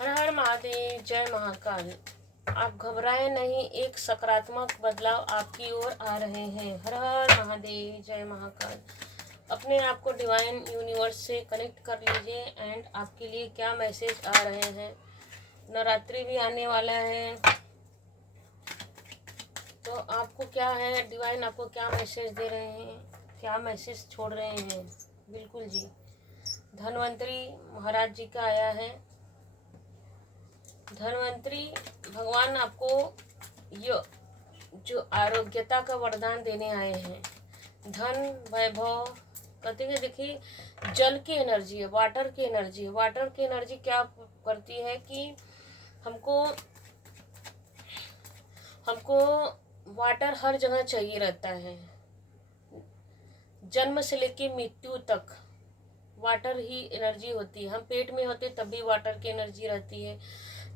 हर हर महादेव, जय महाकाल। आप घबराएं नहीं, एक सकारात्मक बदलाव आपकी ओर आ रहे हैं। हर हर महादेव, जय महाकाल। अपने आप को डिवाइन यूनिवर्स से कनेक्ट कर लीजिए एंड आपके लिए क्या मैसेज आ रहे हैं। नवरात्रि भी आने वाला है, तो आपको क्या है, डिवाइन आपको क्या मैसेज दे रहे हैं, क्या मैसेज छोड़ रहे हैं। बिल्कुल जी, धन्वंतरी महाराज जी का आया है। धन्वंतरी भगवान आपको ये जो आरोग्यता का वरदान देने आए हैं। धन वैभव कहते हैं, देखिए जल की एनर्जी है, वाटर की एनर्जी है। वाटर की एनर्जी क्या करती है कि हमको हमको वाटर हर जगह चाहिए रहता है। जन्म से लेके मृत्यु तक वाटर ही एनर्जी होती है। हम पेट में होते तब भी वाटर की एनर्जी रहती है।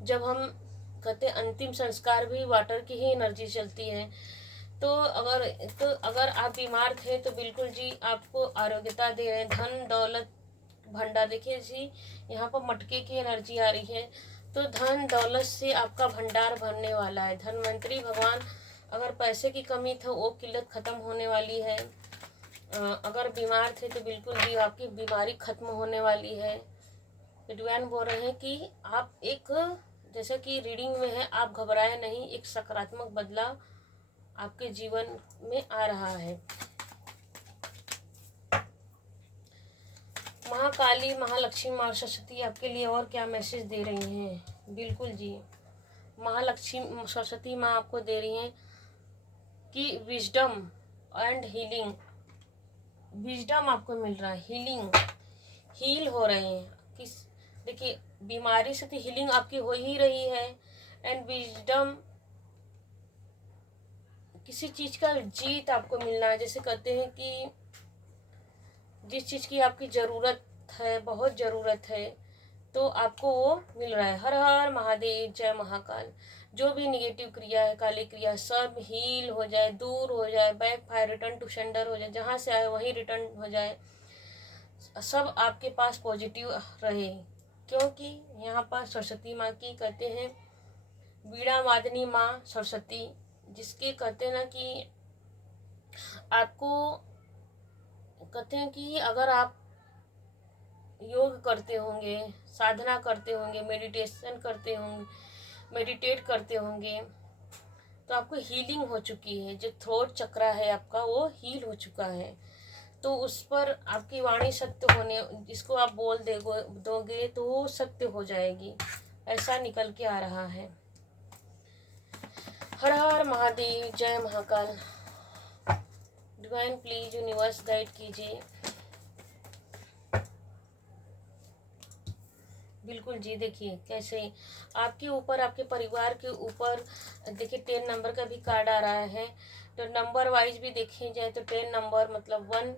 जब हम कहते अंतिम संस्कार भी वाटर की ही एनर्जी चलती है। तो अगर आप बीमार थे तो बिल्कुल जी आपको आरोग्यता दे रहे हैं। धन दौलत भंडार, देखिए जी यहाँ पर मटके की एनर्जी आ रही है, तो धन दौलत से आपका भंडार भरने वाला है। धनवंतरी भगवान, अगर पैसे की कमी था वो किल्लत खत्म होने वाली है। अगर बीमार थे तो बिल्कुल जी आपकी बीमारी खत्म होने वाली है। डिवाइन बोल रहे हैं कि आप एक, जैसा कि रीडिंग में है, आप घबराए नहीं, एक सकारात्मक बदलाव आपके जीवन में आ रहा है। महाकाली, महालक्ष्मी, माँ सरस्वती आपके लिए और क्या मैसेज दे रही हैं। बिल्कुल जी, महालक्ष्मी सरस्वती माँ आपको दे रही हैं कि विजडम एंड हीलिंग। विजडम आपको मिल रहा है, हील हो रहे हैं। किस, देखिए बीमारी से तो हीलिंग आपकी हो ही रही है। एंड विजडम, किसी चीज का जीत आपको मिलना है। जैसे कहते हैं कि जिस चीज की आपकी जरूरत है, बहुत जरूरत है, तो आपको वो मिल रहा है। हर हर महादेव, जय महाकाल। जो भी निगेटिव क्रिया है, काली क्रिया, सब हील हो जाए, दूर हो जाए, backfire, return to sender हो जाए, जहाँ से आए वहीं रिटर्न हो जाए, सब आपके पास पॉजिटिव रहे। क्योंकि यहाँ पर सरस्वती माँ की कहते हैं, वीणा वादनी माँ सरस्वती, जिसके कहते हैं ना कि आपको कहते हैं कि अगर आप योग करते होंगे, साधना करते होंगे, मेडिटेट करते होंगे, तो आपको हीलिंग हो चुकी है। जो थ्रोट चक्रा है आपका वो हील हो चुका है। तो उस पर आपकी वाणी सत्य होने, जिसको आप बोल दोगे तो वो सत्य हो जाएगी, ऐसा निकल के आ रहा है। हर हर महादेव, जय Mahakal. Divine please universe guide कीजिए। बिल्कुल जी, देखिए कैसे आपके ऊपर, आपके परिवार के ऊपर, देखिए 10 नंबर का भी कार्ड आ रहा है। तो नंबर वाइज भी देखे जाए तो 10 नंबर मतलब 1,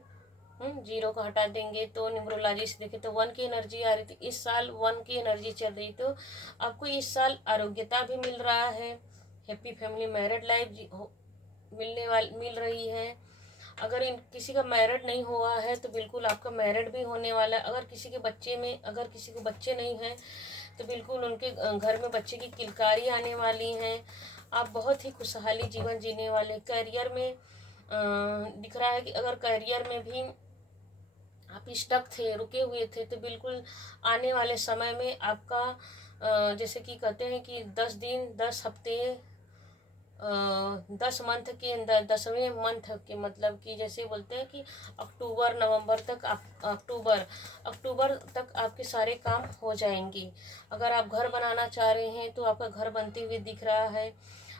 0 को हटा देंगे तो न्यूमरोलॉजी से देखें तो 1 की एनर्जी आ रही थी। इस साल 1 की एनर्जी चल रही, तो आपको इस साल आरोग्यता भी मिल रहा है। हैप्पी फैमिली, मैरिड लाइफ मिल रही है। अगर किसी का मैरिड नहीं हुआ है तो बिल्कुल आपका मैरिड भी होने वाला है। अगर किसी को बच्चे नहीं हैं तो बिल्कुल उनके घर में बच्चे की किलकारी आने वाली हैं। आप बहुत ही खुशहाली जीवन जीने वाले। करियर में दिख रहा है कि अगर करियर में भी आप स्टक थे, रुके हुए थे, तो बिल्कुल आने वाले समय में आपका जैसे कि कहते हैं कि 10 दिन, 10 हफ्ते, 10 मंथ के अंदर, 10वें मंथ के मतलब कि जैसे बोलते हैं कि अक्टूबर नवंबर तक, अक्टूबर तक आपके सारे काम हो जाएंगे। अगर आप घर बनाना चाह रहे हैं तो आपका घर बनते हुए दिख रहा है।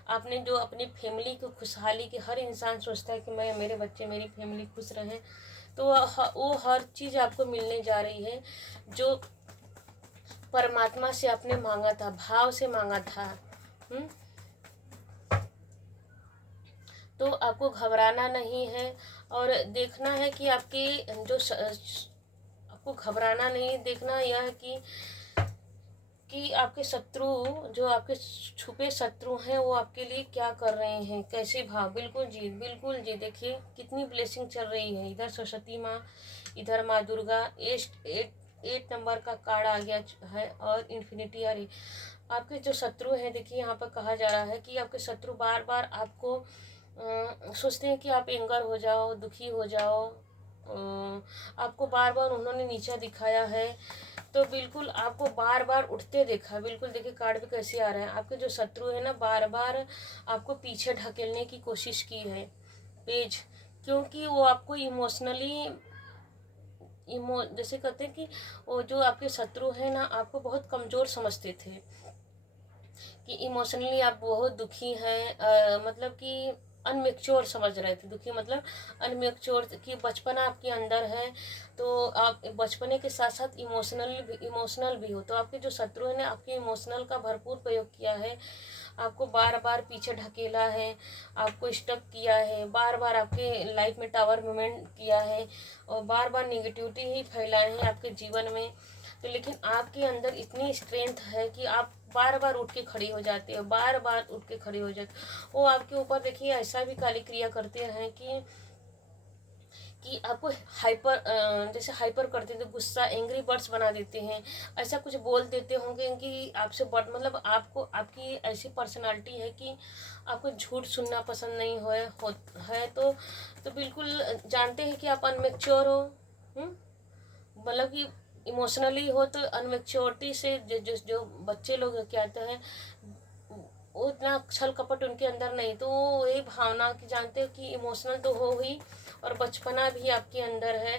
आपने जो अपनी फैमिली को खुशहाली की, हर इंसान सोचता है कि मेरे बच्चे, मेरी फैमिली खुश रहें, तो वो हर चीज़ आपको मिलने जा रही है जो परमात्मा से आपने मांगा था, भाव से मांगा था। तो आपको घबराना नहीं है और देखना है कि आपकी आपको घबराना नहीं, देखना यह है कि आपके शत्रु, जो आपके छुपे शत्रु हैं, वो आपके लिए क्या कर रहे हैं, कैसे भाव। बिल्कुल जी, देखिए कितनी ब्लेसिंग चल रही है। इधर सरस्वती माँ, इधर माँ दुर्गा, 8 नंबर का कार्ड आ गया है और इन्फिनिटी। अरे आपके जो शत्रु हैं, देखिए यहाँ पर कहा जा रहा है कि आपके शत्रु बार बार आपको सोचते हैं कि आप एंगर हो जाओ, दुखी हो जाओ। आपको बार बार उन्होंने नीचा दिखाया है, तो बिल्कुल आपको बार बार उठते देखा। बिल्कुल देखिए कार्ड पे कैसे आ रहा है, आपके जो शत्रु है ना बार बार आपको पीछे ढकेलने की कोशिश की है पेज, क्योंकि वो आपको इमोशनली जैसे कहते हैं कि वो जो आपके शत्रु हैं ना आपको बहुत कमज़ोर समझते थे, कि इमोशनली आप बहुत दुखी हैं, मतलब कि अनमेच्योर समझ रहे थे। दुखी मतलब अनमेच्योर, कि बचपना आपके अंदर है, तो आप बचपने के साथ साथ इमोशनल भी हो। तो आपके जो शत्रु है ने आपके इमोशनल का भरपूर प्रयोग किया है, आपको बार बार पीछे ढकेला है, आपको स्टक किया है, बार बार आपके लाइफ में टावर मूवमेंट किया है, और बार बार निगेटिविटी ही फैलाए हैं आपके जीवन में। तो लेकिन आपके अंदर इतनी स्ट्रेंथ है कि आप बार बार उठ के खड़ी हो जाते हो, बार बार उठ के खड़ी हो जाते। वो आपके ऊपर देखिए ऐसा भी काली क्रिया करते हैं कि आपको जैसे हाइपर करते थे, गुस्सा एंग्री बर्ड्स बना देते हैं, ऐसा कुछ बोल देते होंगे कि आपसे बड़ मतलब आपको आपकी ऐसी पर्सनालिटी है कि आपको झूठ सुनना पसंद नहीं है। तो बिल्कुल जानते हैं कि आप अनमेच्योर हो, मतलब कि इमोशनली हो, तो अनमेच्योरिटी से जो बच्चे लोग कहते हैं वो इतना छल कपट उनके अंदर नहीं, तो वो ये भावना की जानते हो कि इमोशनल तो हो ही और बचपना भी आपके अंदर है,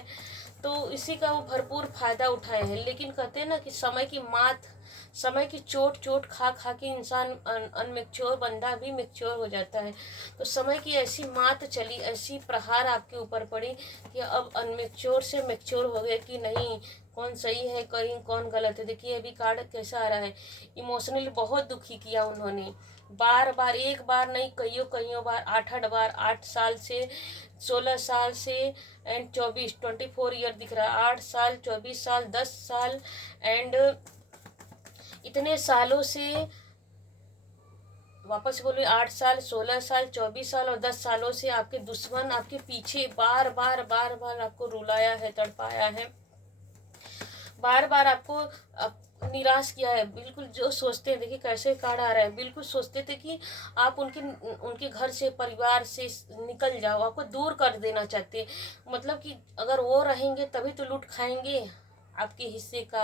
तो इसी का वो भरपूर फायदा उठाए हैं। लेकिन कहते हैं ना कि समय की चोट चोट खा खा के इंसान अनमेच्योर बंदा भी मेच्योर हो जाता है। तो समय की ऐसी मात चली, ऐसी प्रहार आपके ऊपर पड़ी कि अब अनमेच्योर से मेच्योर हो गए कि नहीं, कौन सही है कहीं कौन गलत है। देखिए अभी कार्ड कैसा आ रहा है, इमोशनली बहुत दुखी किया उन्होंने, बार बार, एक बार नहीं कईयों बार, 8 बार, 8 साल से, 16 साल से एंड 24 ईयर दिख रहा है, 8 साल, 24 साल, 10 साल एंड इतने सालों से, वापस बोलिए 8 साल, 16 साल, 24 साल और 10 सालों से आपके दुश्मन आपके पीछे बार बार आपको रुलाया है, तड़पाया है, बार बार आपको निराश किया है। बिल्कुल जो सोचते हैं, देखिए कैसे कार्ड आ रहा है, बिल्कुल सोचते थे कि आप उनके घर से, परिवार से निकल जाओ, आपको दूर कर देना चाहते, मतलब कि अगर वो रहेंगे तभी तो लूट खाएंगे आपके हिस्से का,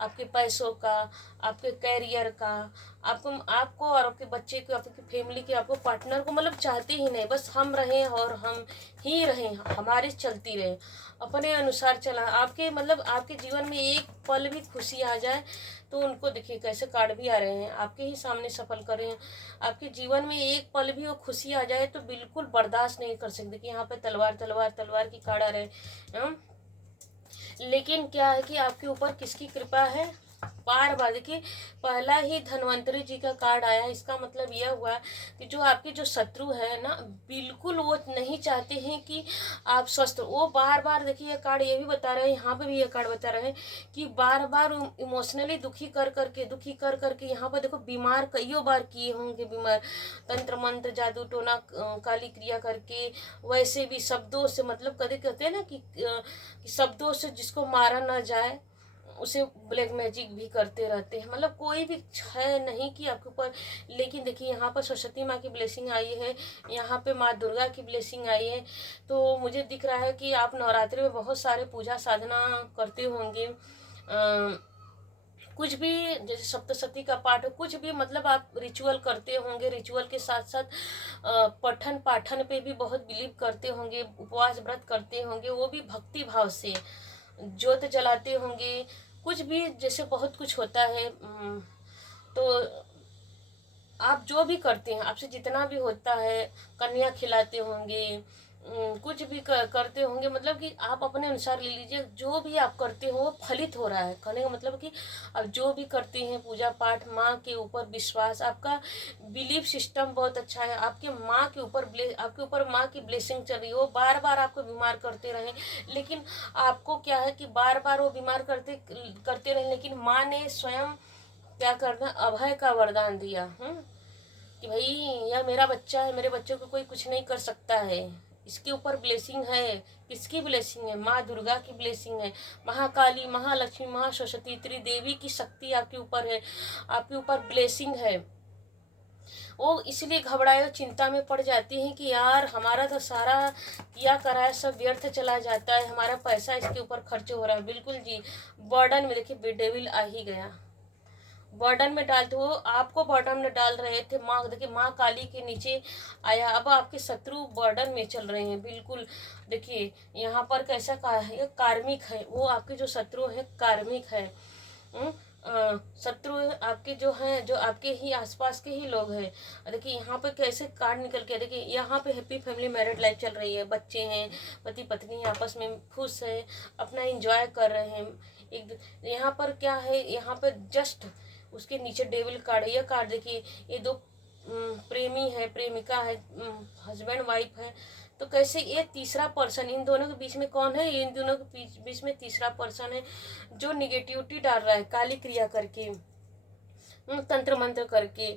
आपके पैसों का, आपके कैरियर का, आपको और आपके बच्चे को, आपकी फैमिली के, आपको पार्टनर को, मतलब चाहते ही नहीं, बस हम रहें और हम ही रहें, हमारी चलती रहे, अपने अनुसार चला। आपके मतलब आपके जीवन में एक पल भी खुशी आ जाए तो उनको, देखिए कैसे कार्ड भी आ रहे हैं, आपके ही सामने सफल कर रहे हैं, आपके जीवन में एक पल भी वो खुशी आ जाए तो बिल्कुल बर्दाश्त नहीं कर सकते। कि यहाँ पे तलवार की कार्ड आ रहे हैं। लेकिन क्या है कि आपके ऊपर किसकी कृपा है, बार बार देखिए पहला ही धन्वंतरी जी का कार्ड आया। इसका मतलब यह हुआ कि जो आपके जो शत्रु है ना, बिल्कुल वो नहीं चाहते हैं कि आप स्वस्थ हो। वो बार बार, देखिए ये कार्ड ये भी बता रहे हैं, यहाँ पे भी ये कार्ड बता रहे हैं कि बार बार इमोशनली दुखी कर करके यहाँ पर देखो बीमार कईयों बार किए होंगे, बीमार तंत्र मंत्र जादू टोना काली क्रिया करके, वैसे भी शब्दों से, मतलब कभी कहते हैं ना कि शब्दों से जिसको मारा ना जाए उसे ब्लैक मैजिक भी करते रहते हैं, मतलब कोई भी है नहीं कि आपके ऊपर। लेकिन देखिए यहाँ पर सरस्वती माँ की ब्लेसिंग आई है, यहाँ पे माँ दुर्गा की ब्लेसिंग आई है, तो मुझे दिख रहा है कि आप नवरात्रि में बहुत सारे पूजा साधना करते होंगे, कुछ भी जैसे सप्तशती का पाठ हो, कुछ भी मतलब आप रिचुअल करते होंगे, रिचुअल के साथ साथ पठन पाठन पे भी बहुत बिलीव करते होंगे, उपवास व्रत करते होंगे, वो भी भक्ति भाव से, ज्योत जलाते होंगे, कुछ भी जैसे बहुत कुछ होता है। तो आप जो भी करते हैं, आपसे जितना भी होता है, कन्या खिलाते होंगे, कुछ भी करते होंगे, मतलब कि आप अपने अनुसार ले लीजिए, जो भी आप करते हो वो फलित हो रहा है। कहने का मतलब कि आप जो भी करते हैं, पूजा पाठ, माँ के ऊपर विश्वास, आपका बिलीफ सिस्टम बहुत अच्छा है, आपके ऊपर माँ की ब्लेसिंग चल रही है। वो बार बार आपको बीमार करते रहे, लेकिन आपको क्या है कि बार बार वो बीमार करते रहे, लेकिन माँ ने स्वयं क्या करना, अभय का वरदान दिया, कि भाई यह मेरा बच्चा है, मेरे बच्चों को कोई कुछ नहीं कर सकता है, इसके ऊपर ब्लेसिंग है। किसकी ब्लेसिंग है? माँ दुर्गा की ब्लेसिंग है। महाकाली, महालक्ष्मी, महासरस्वती, त्रिदेवी की शक्ति आपके ऊपर है, आपके ऊपर ब्लेसिंग है। वो इसलिए घबराए और चिंता में पड़ जाती हैं कि यार हमारा तो सारा किया करा है सब व्यर्थ चला जाता है, हमारा पैसा इसके ऊपर खर्च हो रहा है। बिल्कुल जी, बर्डन में देखिए डेविल आ ही गया, बर्डन में डालते वो आपको बर्डन में डाल रहे थे। माँ देखिए, माँ काली के नीचे आया। अब आपके शत्रु बर्डन में चल रहे हैं। बिल्कुल देखिए यहाँ पर कैसा का है, ये कार्मिक है। वो आपके जो शत्रु है कार्मिक है। शत्रु आपके जो हैं, जो आपके ही आसपास के ही लोग हैं। देखिए यहाँ पे कैसे कार्ड निकल के, देखिए यहाँ पे हैप्पी फैमिली मैरिड लाइफ चल रही है, बच्चे हैं, पति पत्नी आपस में खुश है, अपना एंजॉय कर रहे हैं। एक यहाँ पर क्या है, यहाँ पे जस्ट उसके नीचे डेविल कार्ड है। यह कार्ड देखिए, ये दो प्रेमी है, प्रेमिका है, हस्बैंड वाइफ है। तो कैसे ये तीसरा पर्सन, इन दोनों के बीच में कौन है? इन दोनों के बीच में तीसरा पर्सन है जो निगेटिविटी डाल रहा है, काली क्रिया करके, तंत्र मंत्र करके,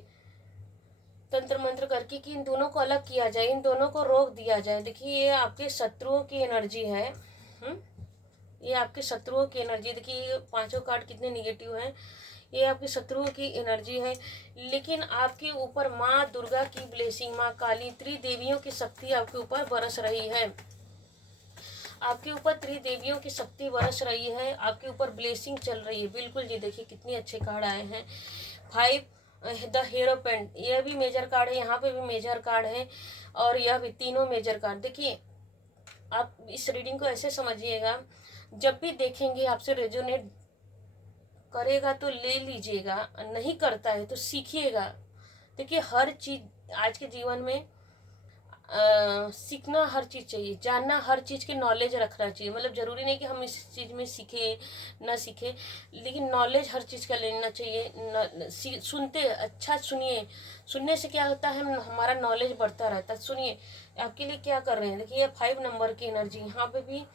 तंत्र मंत्र करके कि इन दोनों को अलग किया जाए, इन दोनों को रोक दिया जाए। देखिए ये आपके शत्रुओं की एनर्जी है। ये आपके शत्रुओं की एनर्जी। देखिए ये पांचों कार्ड कितने निगेटिव हैं। ये आपके शत्रुओं की एनर्जी है। लेकिन आपके ऊपर माँ दुर्गा की ब्लेसिंग, माँ काली, त्रिदेवियों की शक्ति आपके ऊपर बरस रही है। आपके ऊपर त्रिदेवियों की शक्ति बरस रही है, आपके ऊपर ब्लेसिंग चल रही है। बिल्कुल जी, देखिए कितने अच्छे कार्ड आए हैं। 5 द हीरोपेंट, यह भी मेजर कार्ड है, यहाँ पे भी मेजर कार्ड है, और यह भी तीनों मेजर कार्ड। देखिए आप इस रीडिंग को ऐसे समझिएगा, जब भी देखेंगे आपसे रेजोनेट करेगा तो ले लीजिएगा, नहीं करता है तो सीखिएगा। देखिए हर चीज आज के जीवन में सीखना हर चीज़ चाहिए, जानना हर चीज़ की नॉलेज रखना चाहिए। मतलब ज़रूरी नहीं कि हम इस चीज़ में सीखे ना सीखे, लेकिन नॉलेज हर चीज़ का लेना चाहिए। सुनते अच्छा सुनिए, सुनने से क्या होता है, हमारा नॉलेज बढ़ता रहता है। सुनिए आपके लिए क्या कर रहे हैं। देखिए ये 5 नंबर की एनर्जी, यहाँ पे भी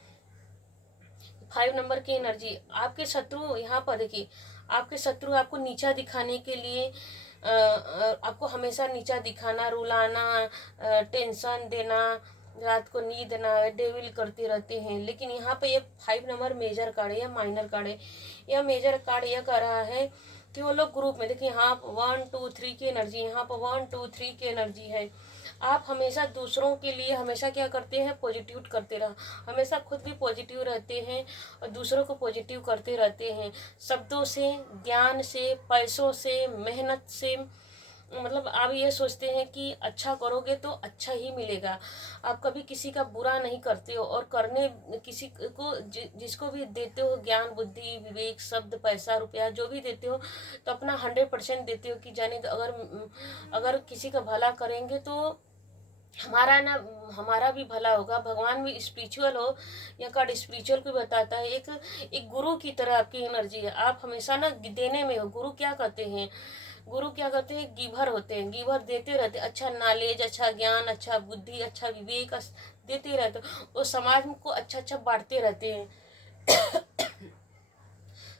5 नंबर की एनर्जी। आपके शत्रु यहाँ पर देखिए, आपके शत्रु आपको नीचा दिखाने के लिए आपको हमेशा नीचा दिखाना, रुलाना, टेंशन देना, रात को नींद ना, डेविल करते रहते हैं। लेकिन यहाँ पे ये 5 नंबर मेजर कार्ड है या माइनर कार्ड है। यह मेजर कार्ड यह कर रहा है कि वो लोग ग्रुप में, देखिए यहाँ 1 2 3 की एनर्जी, यहाँ पर 1 2 3 की एनर्जी है। आप हमेशा दूसरों के लिए हमेशा क्या करते हैं, पॉजिटिव करते रहो। हमेशा खुद भी पॉजिटिव रहते हैं और दूसरों को पॉजिटिव करते रहते हैं, शब्दों से, ज्ञान से, पैसों से, मेहनत से। मतलब आप ये सोचते हैं कि अच्छा करोगे तो अच्छा ही मिलेगा। आप कभी किसी का बुरा नहीं करते हो, और करने किसी को जिसको भी देते हो ज्ञान, बुद्धि, विवेक, शब्द, पैसा, रुपया जो भी देते हो तो अपना 100% देते हो कि जाने अगर किसी का भला करेंगे तो हमारा भी भला होगा। भगवान भी स्पिरिचुअल हो, यह कार्ड स्पिरिचुअल को बताता है। एक गुरु की तरह आपकी एनर्जी है। आप हमेशा ना देने में हो। गुरु क्या करते हैं, गिवर होते हैं, गिवर देते रहते, अच्छा नॉलेज, अच्छा ज्ञान, अच्छा बुद्धि, अच्छा विवेक देते रहते, वो समाज को अच्छा अच्छा बांटते रहते हैं।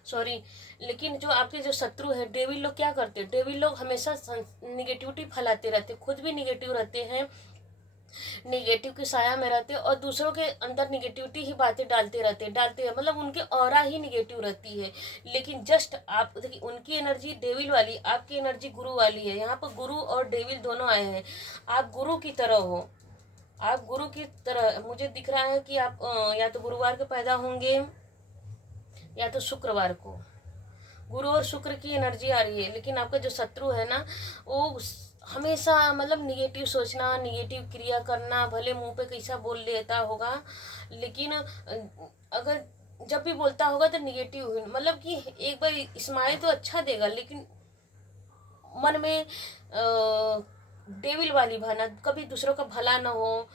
सॉरी। लेकिन जो आपके जो शत्रु है डेविल लोग क्या करते हैं, डेविल लोग हमेशा निगेटिविटी फैलाते रहते, खुद भी निगेटिव रहते हैं, निगेटिव के साया में रहते हैं, और दूसरों के अंदर निगेटिविटी ही बातें डालते हैं। मतलब उनके ऑरा ही निगेटिव रहती है। लेकिन जस्ट आप देखिए, उनकी एनर्जी डेविल वाली, आपकी एनर्जी गुरु वाली है। यहाँ पर गुरु और डेविल दोनों आए हैं। आप गुरु की तरह हो, आप गुरु की तरह। मुझे दिख रहा है कि आप या तो गुरुवार को पैदा होंगे या तो शुक्रवार को। गुरु और शुक्र की एनर्जी आ रही है। लेकिन आपका जो शत्रु है ना, वो हमेशा मतलब निगेटिव सोचना, निगेटिव क्रिया करना, भले मुंह पे कैसा बोल लेता होगा, लेकिन अगर जब भी बोलता होगा तो निगेटिव, मतलब कि एक बार स्माइल तो अच्छा देगा, लेकिन मन में डेविल वाली भावना, कभी दूसरों का भला ना हो।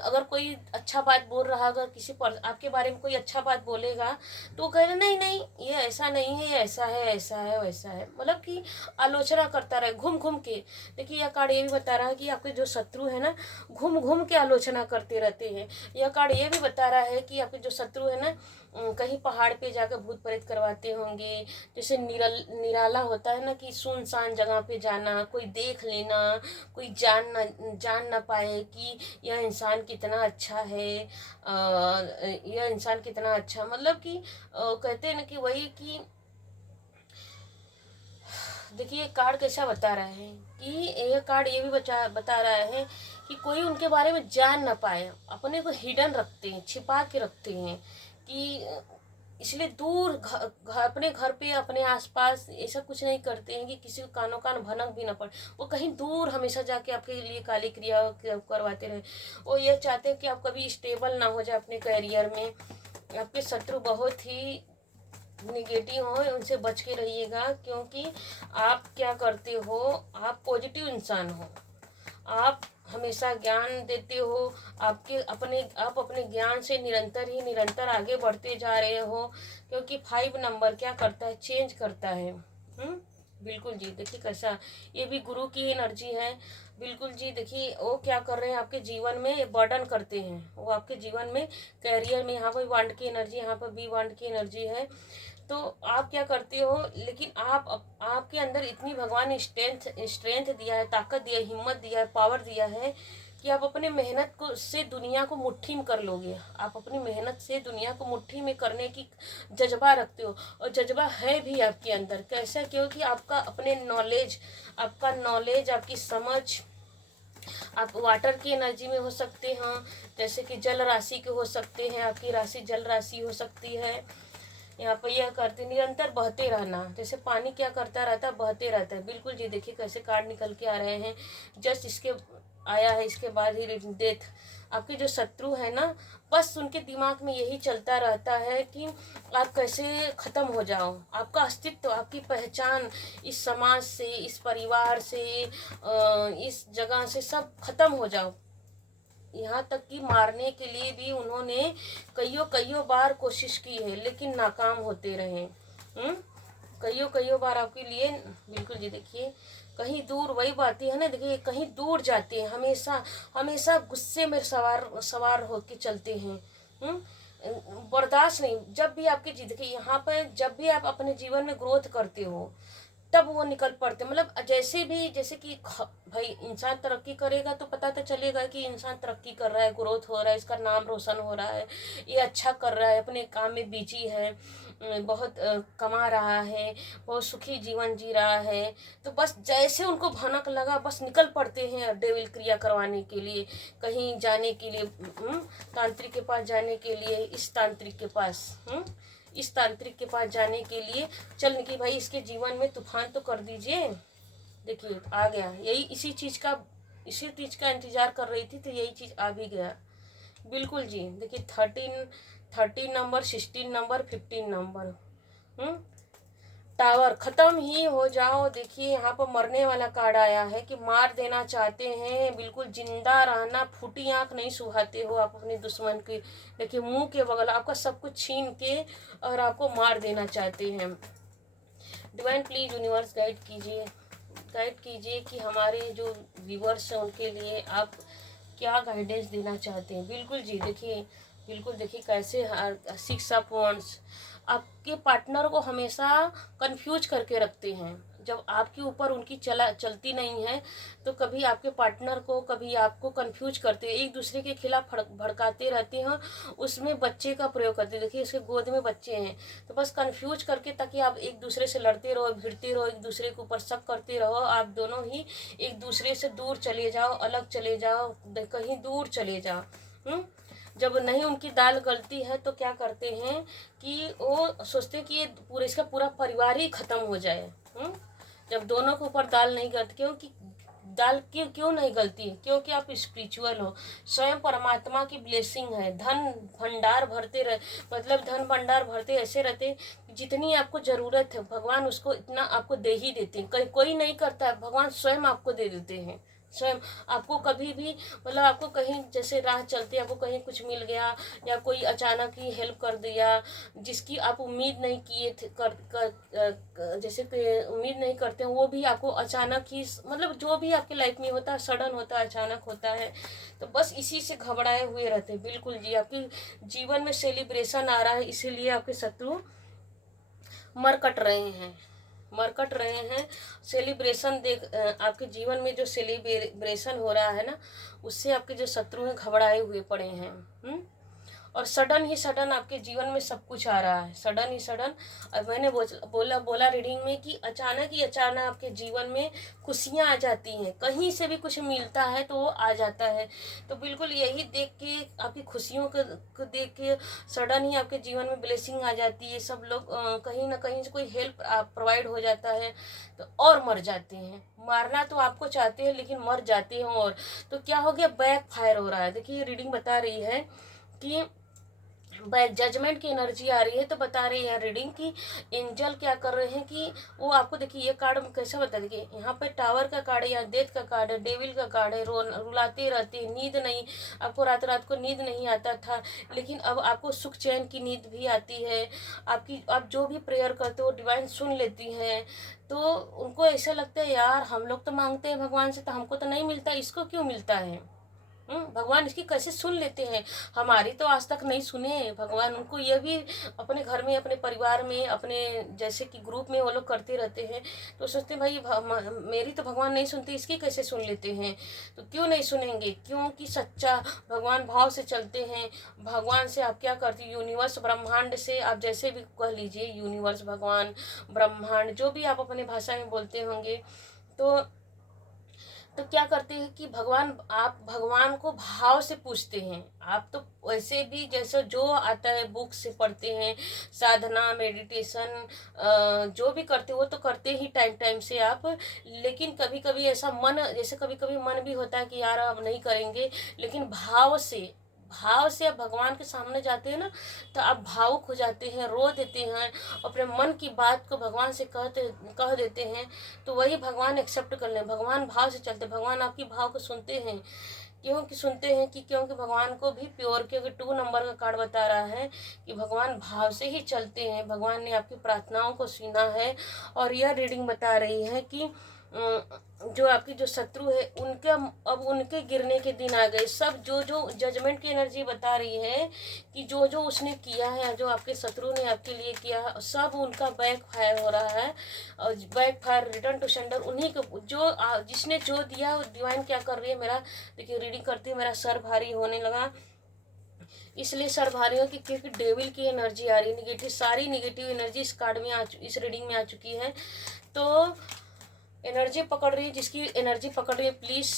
अगर कोई अच्छा बात बोल रहा, अगर किसी पर आपके बारे में कोई अच्छा बात बोलेगा तो कह रहे नहीं नहीं ये ऐसा नहीं है, ये ऐसा है, ऐसा है, वैसा है। मतलब कि आलोचना करता रहे घूम घूम के। देखिए यह कार्ड ये भी बता रहा है कि आपके जो शत्रु है ना, घूम घूम के आलोचना करते रहते हैं। यह कार्ड ये भी बता रहा है कि आपके जो शत्रु है ना, कहीं पहाड़ पे जाकर भूत प्रेत करवाते होंगे। जैसे निराला होता है ना कि सुनसान जगह पे जाना, कोई देख लेना, कोई जान ना पाए कि यह इंसान कितना अच्छा है, यह इंसान कितना अच्छा, मतलब कि कहते हैं ना कि वही कि देखिए ये कार्ड कैसा बता रहा है कि यह कार्ड ये भी बता रहा है कि कोई उनके बारे में जान ना पाए, अपने को हिडन रखते हैं, छिपा के रखते हैं कि इसलिए दूर अपने घर पे अपने आसपास ऐसा कुछ नहीं करते हैं कि किसी को कानों कान भनक भी ना पड़े। वो कहीं दूर हमेशा जाके आपके लिए काली क्रिया करवाते रहे। वो ये चाहते हैं कि आप कभी स्टेबल ना हो जाए अपने करियर में। आपके शत्रु बहुत ही निगेटिव हो, उनसे बच के रहिएगा, क्योंकि आप क्या करते हो, आप पॉजिटिव इंसान हो, आप हमेशा ज्ञान देते हो, आप अपने ज्ञान से निरंतर आगे बढ़ते जा रहे हो, क्योंकि 5 नंबर क्या करता है, चेंज करता है। बिल्कुल जी, देखिए कैसा, ये भी गुरु की एनर्जी है। बिल्कुल जी, देखिए वो क्या कर रहे हैं आपके जीवन में, बर्डन करते हैं वो आपके जीवन में, कैरियर में। यहाँ पर वांड की एनर्जी, यहाँ पर भी वांड की एनर्जी है। तो आप क्या करते हो, लेकिन आपके अंदर इतनी भगवान ने स्ट्रेंथ दिया है, ताकत दिया है, हिम्मत दिया है, पावर दिया है कि आप अपने मेहनत को से दुनिया को मुट्ठी में कर लोगे। आप अपनी मेहनत से दुनिया को मुट्ठी में करने की जज्बा रखते हो, और जज्बा है भी आपके अंदर। कैसा, क्योंकि आपका आपका नॉलेज, आपकी समझ, आप वाटर की एनर्जी में हो सकते हैं, जैसे कि जल राशि के हो सकते हैं, आपकी राशि जल राशि हो सकती है। यहाँ पर यह करते निरंतर बहते रहना, जैसे पानी क्या करता रहता है, बहते रहता है। बिल्कुल जी, देखिए कैसे कार्ड निकल के आ रहे हैं। जस्ट इसके आया है, इसके बाद ही डेथ। आपके जो शत्रु है ना, बस उनके दिमाग में यही चलता रहता है कि आप कैसे ख़त्म हो जाओ, आपका अस्तित्व, आपकी पहचान इस समाज से, इस परिवार से, इस जगह से सब खत्म हो जाओ। यहाँ तक कि मारने के लिए भी उन्होंने कईयों बार कोशिश की है, लेकिन नाकाम होते रहे। कईयों बार आपके लिए। बिल्कुल जी, देखिए कहीं दूर, वही बात है ना, देखिए कहीं दूर जाते हैं, हमेशा गुस्से में सवार होके चलते हैं। बर्दाश्त नहीं, जब भी आपकी देखिए यहाँ पर जब भी आप अपने जीवन में ग्रोथ करते हो, तब वो निकल पड़ते, मतलब जैसे कि भाई इंसान तरक्की करेगा तो पता तो चलेगा कि इंसान तरक्की कर रहा है, ग्रोथ हो रहा है, इसका नाम रोशन हो रहा है, ये अच्छा कर रहा है, अपने काम में बिजी है, बहुत कमा रहा है, बहुत सुखी जीवन जी रहा है। तो बस जैसे उनको भनक लगा, बस निकल पड़ते हैं डेविल क्रिया करवाने के लिए, कहीं जाने के लिए, तांत्रिक के पास जाने के लिए, इस तांत्रिक के पास जाने के लिए चल निकली। भाई इसके जीवन में तूफान तो कर दीजिए। देखिए आ गया, इसी चीज़ का इंतजार कर रही थी, तो यही चीज़ आ भी गया। बिल्कुल जी, देखिए 13 नंबर, 16 नंबर, 15 नंबर। टावर, खत्म ही हो जाओ। देखिए यहाँ पर मरने वाला कार्ड आया है कि मार देना चाहते हैं, बिल्कुल जिंदा रहना, फूटी आंख नहीं सुहाते हो आप अपने दुश्मन के। देखिए मुंह के बगल आपका सब कुछ छीन के और आपको मार देना चाहते हैं। डिवाइन प्लीज यूनिवर्स गाइड कीजिए कि हमारे जो व्यूवर्स हैं उनके लिए आप क्या गाइडेंस देना चाहते हैं। बिल्कुल जी, देखिए कैसे 6 ऑफ वांड्स आपके पार्टनर को हमेशा कंफ्यूज करके रखते हैं। जब आपके ऊपर उनकी चलती नहीं है, तो कभी आपके पार्टनर को, कभी आपको कंफ्यूज करते हैं, एक दूसरे के खिलाफ भड़काते रहते हैं, उसमें बच्चे का प्रयोग करते हैं। देखिए इसके गोद में बच्चे हैं, तो बस कंफ्यूज करके, ताकि आप एक दूसरे से लड़ते रहो, भिड़ते रहो, एक दूसरे के ऊपर शक करते रहो, आप दोनों ही एक दूसरे से दूर चले जाओ, अलग चले जाओ, कहीं दूर चले जाओ। जब नहीं उनकी दाल गलती है तो क्या करते हैं कि वो सोचते हैं कि ये इसका पूरा परिवार ही खत्म हो जाए। जब दोनों के ऊपर दाल नहीं गलती, क्योंकि दाल क्यों नहीं गलती, क्योंकि आप स्पिरिचुअल हो, स्वयं परमात्मा की ब्लेसिंग है। धन भंडार भरते रहे, मतलब धन भंडार भरते ऐसे रहते, जितनी आपको ज़रूरत है भगवान उसको इतना आपको दे ही देते हैं। कोई नहीं करता है, भगवान स्वयं आपको दे देते हैं। स्वयं आपको कभी भी मतलब आपको कहीं जैसे राह चलते आपको कहीं कुछ मिल गया या कोई अचानक ही हेल्प कर दिया जिसकी आप उम्मीद नहीं किए थे जैसे कि उम्मीद नहीं करते वो भी आपको अचानक ही मतलब जो भी आपके लाइफ में होता है सडन होता है अचानक होता है। तो बस इसी से घबराए हुए रहते हैं। बिल्कुल जी, आपके जीवन में सेलिब्रेशन आ रहा है, इसीलिए आपके शत्रु मरकट रहे हैं, मरकट रहे हैं। सेलिब्रेशन आपके जीवन में जो सेलिब्रेशन हो रहा है ना, उससे आपके जो शत्रु हैं घबराए हुए पड़े हैं। और सडन ही सडन आपके जीवन में सब कुछ आ रहा है, सडन ही सडन। और मैंने बोला रीडिंग में कि अचानक ही अचानक आपके जीवन में खुशियाँ आ जाती हैं, कहीं से भी कुछ मिलता है तो वो आ जाता है। तो बिल्कुल यही देख के आपकी खुशियों को देख के सडन ही आपके जीवन में ब्लेसिंग आ जाती है। सब लोग कहीं ना कहीं से कोई हेल्प प्रोवाइड हो जाता है तो और मर जाते हैं। मारना तो आपको चाहते हैं लेकिन मर जाते हैं। और तो क्या हो गया, बैक फायर हो रहा है। देखिए रीडिंग बता रही है कि जजमेंट की एनर्जी आ रही है। तो बता रही है रीडिंग की एंजल क्या कर रहे हैं कि वो आपको देखिए ये कार्ड कैसे बता देखिए, यहाँ पे टावर का कार्ड है, यहाँ डेथ का कार्ड है, डेविल का कार्ड है। रुलाते रहते हैं, नींद नहीं, आपको रात रात को नींद नहीं आता था लेकिन अब आपको सुख चैन की नींद भी आती है। आप जो भी प्रेयर करते हो डिवाइन सुन लेती हैं। तो उनको ऐसा लगता है यार हम लोग तो मांगते हैं भगवान से तो हमको तो नहीं मिलता, इसको क्यों मिलता है। भगवान इसकी कैसे सुन लेते हैं, हमारी तो आज तक नहीं सुने भगवान। उनको ये भी अपने घर में अपने परिवार में अपने जैसे कि ग्रुप में वो लोग करते रहते हैं। तो सोचते हैं भाई मेरी तो भगवान नहीं सुनते, इसकी कैसे सुन लेते हैं। तो क्यों नहीं सुनेंगे, क्योंकि सच्चा भगवान भाव से चलते हैं। भगवान से आप क्या करते हैं, यूनिवर्स ब्रह्मांड से आप जैसे भी कह लीजिए, यूनिवर्स भगवान ब्रह्मांड जो भी आप अपने भाषा में बोलते होंगे। तो क्या करते हैं कि आप भगवान को भाव से पूछते हैं। आप तो वैसे भी जैसे जो आता है बुक से पढ़ते हैं, साधना मेडिटेशन जो भी करते हो तो करते ही टाइम टाइम से आप। लेकिन कभी कभी ऐसा मन जैसे कभी कभी मन भी होता है कि यार अब नहीं करेंगे, लेकिन भाव से आप भगवान के सामने जाते हैं ना तो आप भावुक हो जाते हैं, रो देते हैं, अपने मन की बात को भगवान से कह देते हैं। तो वही भगवान एक्सेप्ट कर लें। भगवान भाव से चलते, भगवान आपकी भाव को सुनते हैं। क्योंकि भगवान को भी प्योर, क्योंकि 2 नंबर का कार्ड बता रहा है कि भगवान भाव से ही चलते हैं। भगवान ने आपकी प्रार्थनाओं को सुना है। और यह रीडिंग बता रही है कि जो आपकी जो शत्रु है उनके अब उनके गिरने के दिन आ गए। सब जो जजमेंट की एनर्जी बता रही है कि जो उसने किया है, जो आपके शत्रु ने आपके लिए किया, सब उनका बैक फायर हो रहा है। और backfire return to sender उन्हीं को जिसने जो दिया। डिवाइन क्या कर रही है, मेरा देखिए रीडिंग करती है, मेरा सर भारी होने लगा। इसलिए सर भारी हो क्योंकि डेविल की एनर्जी आ रही है, निगेटिव, सारी निगेटिव एनर्जी इस कार्ड में इस रीडिंग में आ चुकी है। तो एनर्जी पकड़ रही है, जिसकी एनर्जी पकड़ रही है प्लीज़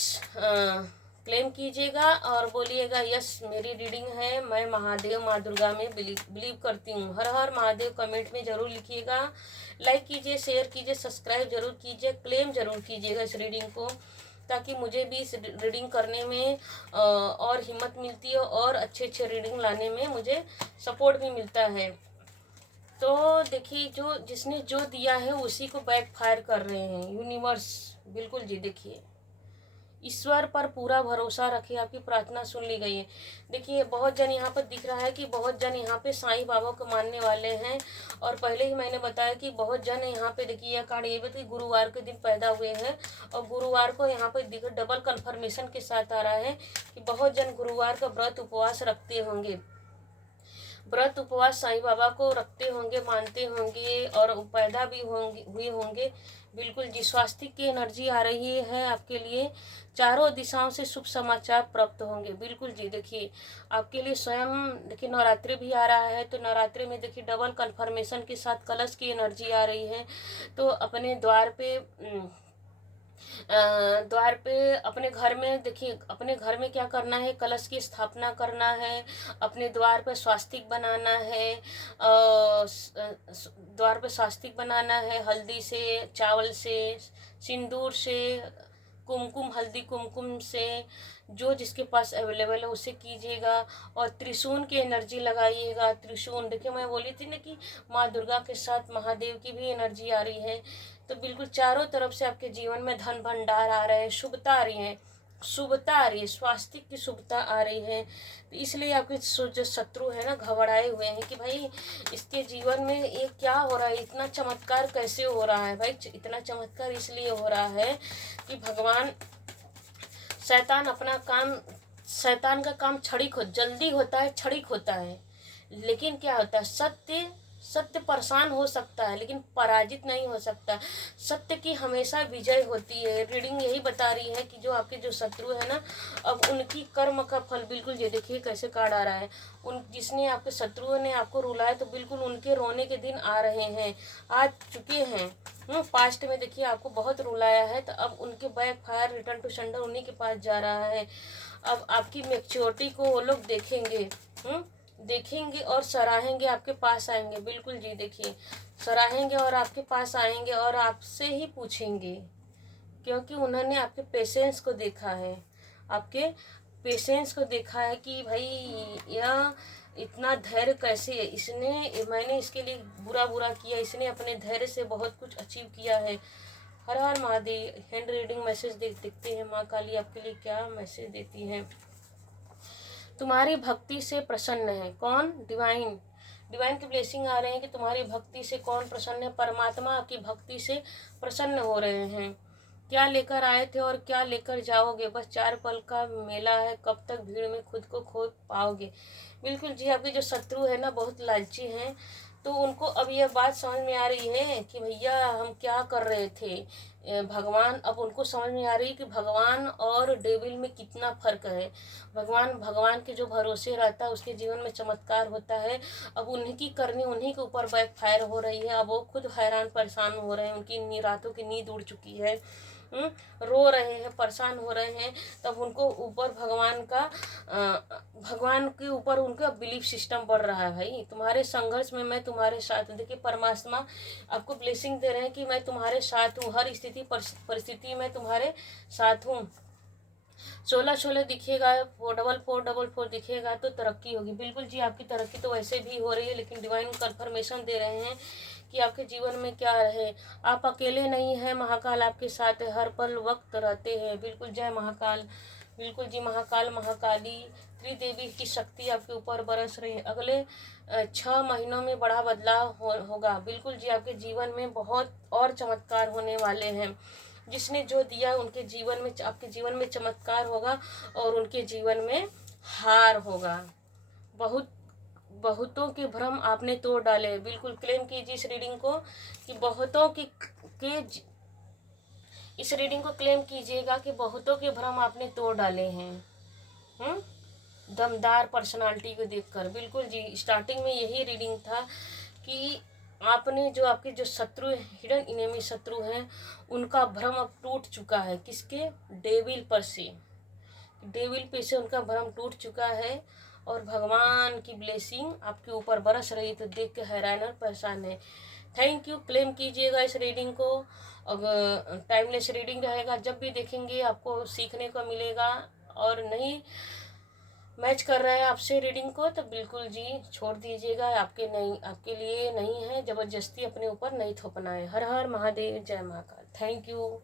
क्लेम कीजिएगा और बोलिएगा यस मेरी रीडिंग है, मैं महादेव माँ दुर्गा में बिलीव करती हूँ। हर हर महादेव कमेंट में ज़रूर लिखिएगा, लाइक कीजिए, शेयर कीजिए, सब्सक्राइब जरूर कीजिए, क्लेम जरूर कीजिएगा इस रीडिंग को, ताकि मुझे भी इस रीडिंग करने में और हिम्मत मिलती है और अच्छे अच्छे रीडिंग लाने में मुझे सपोर्ट भी मिलता है। तो देखिए जिसने जो दिया है उसी को बैक फायर कर रहे हैं यूनिवर्स। बिल्कुल जी, देखिए ईश्वर पर पूरा भरोसा रखिए, आपकी प्रार्थना सुन ली गई है। देखिए बहुत जन यहाँ पर दिख रहा है कि बहुत जन यहाँ पे साईं बाबा को मानने वाले हैं। और पहले ही मैंने बताया कि बहुत जन यहाँ पे देखिए यह कार्ड ये भी गुरुवार के दिन पैदा हुए हैं। और गुरुवार को यहाँ पे देखिए डबल कन्फर्मेशन के साथ आ रहा है कि बहुत जन गुरुवार का व्रत उपवास रखते होंगे, व्रत उपवास साईं बाबा को रखते होंगे, मानते होंगे और पैदा भी हुए होंगे। बिल्कुल जी, स्वास्थ्य की एनर्जी आ रही है आपके लिए, चारों दिशाओं से शुभ समाचार प्राप्त होंगे। बिल्कुल जी, देखिए आपके लिए स्वयं देखिए नवरात्रि भी आ रहा है। तो नवरात्रि में देखिए डबल कन्फर्मेशन के साथ कलश की एनर्जी आ रही है। तो अपने द्वार पे अपने घर में देखिए, अपने घर में क्या करना है, कलश की स्थापना करना है, अपने द्वार पे स्वास्तिक बनाना है, द्वार पे स्वास्तिक बनाना है, हल्दी से, चावल से, सिंदूर से, कुमकुम, हल्दी कुमकुम से, जो जिसके पास अवेलेबल है उसे कीजिएगा। और त्रिशूल की एनर्जी लगाइएगा। त्रिशूल देखिए मैं बोली थी ना कि माँ दुर्गा के साथ महादेव की भी एनर्जी आ रही है। तो बिल्कुल चारों तरफ से आपके जीवन में धन भंडार आ रहे हैं, शुभता आ रही है, शुभता आ रही है, स्वास्थ्य की शुभता आ रही है। तो इसलिए आपके जो शत्रु है ना घबराए हुए हैं कि भाई इसके जीवन में ये क्या हो रहा है, इतना चमत्कार कैसे हो रहा है। भाई इतना चमत्कार इसलिए हो रहा है कि भगवान शैतान अपना काम, शैतान का काम क्षणिक जल्दी होता है, क्षणिक होता है, लेकिन क्या होता है सत्य परेशान हो सकता है लेकिन पराजित नहीं हो सकता। सत्य की हमेशा विजय होती है। रीडिंग यही बता रही है कि जो आपके जो शत्रु है ना, अब उनकी कर्म का फल, बिल्कुल ये देखिए कैसे कार्ड आ रहा है, उन जिसने आपके शत्रुओं ने आपको रुलाया तो बिल्कुल उनके रोने के दिन आ रहे हैं, आ चुके हैं। पास्ट में देखिए आपको बहुत रुलाया है, तो अब उनके backfire return to sender उन्हीं के पास जा रहा है। अब आपकी मैच्योरिटी को वो लोग देखेंगे, देखेंगे और सराहेंगे, आपके पास आएंगे। बिल्कुल जी देखिए सराहेंगे और आपके पास आएंगे और आपसे ही पूछेंगे, क्योंकि उन्होंने आपके पेशेंस को देखा है, आपके पेशेंस को देखा है कि भाई यह इतना धैर्य कैसे है, इसने, मैंने इसके लिए बुरा किया, इसने अपने धैर्य से बहुत कुछ अचीव किया है। हर हर महादेव। हैंड रीडिंग मैसेज देखते हैं माँ काली आपके लिए क्या मैसेज देती है। तुम्हारी भक्ति से प्रसन्न है कौन? डिवाइन की ब्लेसिंग आ रहे हैं कि तुम्हारी भक्ति से कौन प्रसन्न है? परमात्मा आपकी भक्ति से प्रसन्न हो रहे हैं। क्या लेकर आए थे और क्या लेकर जाओगे? बस 4 पल का मेला है, कब तक भीड़ में खुद को खो पाओगे? बिल्कुल जी आपके जो शत्रु है ना बहुत लालची हैं, तो उनको अब यह बात समझ में आ रही है कि भैया हम क्या कर रहे थे। भगवान, अब उनको समझ में आ रही है कि भगवान और डेविल में कितना फर्क है। भगवान के जो भरोसे रहता है उसके जीवन में चमत्कार होता है। अब उन्हीं की करनी उन्हीं के ऊपर बैक फायर हो रही है। अब वो खुद हैरान परेशान हो रहे हैं, उनकी रातों की नींद उड़ चुकी है, रो रहे हैं, परेशान हो रहे हैं। तब उनको ऊपर भगवान के ऊपर उनका बिलीफ सिस्टम बढ़ रहा है। भाई तुम्हारे संघर्ष में मैं तुम्हारे साथ हूँ। देखिए परमात्मा आपको ब्लेसिंग दे रहे हैं कि मैं तुम्हारे साथ हूँ, हर स्थिति परिस्थिति में तुम्हारे साथ हूँ। 16 दिखेगा, 444 दिखेगा तो तरक्की होगी। बिल्कुल जी आपकी तरक्की तो वैसे भी हो रही है, लेकिन डिवाइन कंफर्मेशन दे रहे हैं कि आपके जीवन में क्या रहे। आप अकेले नहीं हैं, महाकाल आपके साथ है, हर पल वक्त रहते हैं। बिल्कुल जय महाकाल। बिल्कुल जी महाकाल महाकाली त्रिदेवी की शक्ति आपके ऊपर बरस रही है। अगले 6 महीनों में बड़ा बदलाव होगा। बिल्कुल जी आपके जीवन में बहुत और चमत्कार होने वाले हैं। जिसने जो दिया उनके जीवन में, आपके जीवन में चमत्कार होगा और उनके जीवन में हार होगा। बहुतों के भ्रम आपने तोड़ डाले। बिल्कुल क्लेम कीजिए इस रीडिंग को कि बहुतों के इस रीडिंग को क्लेम कीजिएगा कि बहुतों के भ्रम आपने तोड़ डाले हैं। दमदार पर्सनालिटी को देखकर। बिल्कुल जी स्टार्टिंग में यही रीडिंग था कि आपने जो आपके जो शत्रु, हिडन इनेमी शत्रु हैं, उनका भ्रम अब टूट चुका है। किसके? डेविल पर से, डेविल पे से उनका भ्रम टूट चुका है और भगवान की ब्लेसिंग आपके ऊपर बरस रही, तो देख के हैरान और परेशान है। Thank you. क्लेम कीजिएगा इस रीडिंग को। अब टाइमलेस रीडिंग रहेगा, जब भी देखेंगे आपको सीखने को मिलेगा। और नहीं मैच कर रहा है आपसे रीडिंग को तो बिल्कुल जी छोड़ दीजिएगा। आपके लिए नहीं है, जबरदस्ती अपने ऊपर नहीं थोपना है। हर हर महादेव, जय महाकाल। Thank you.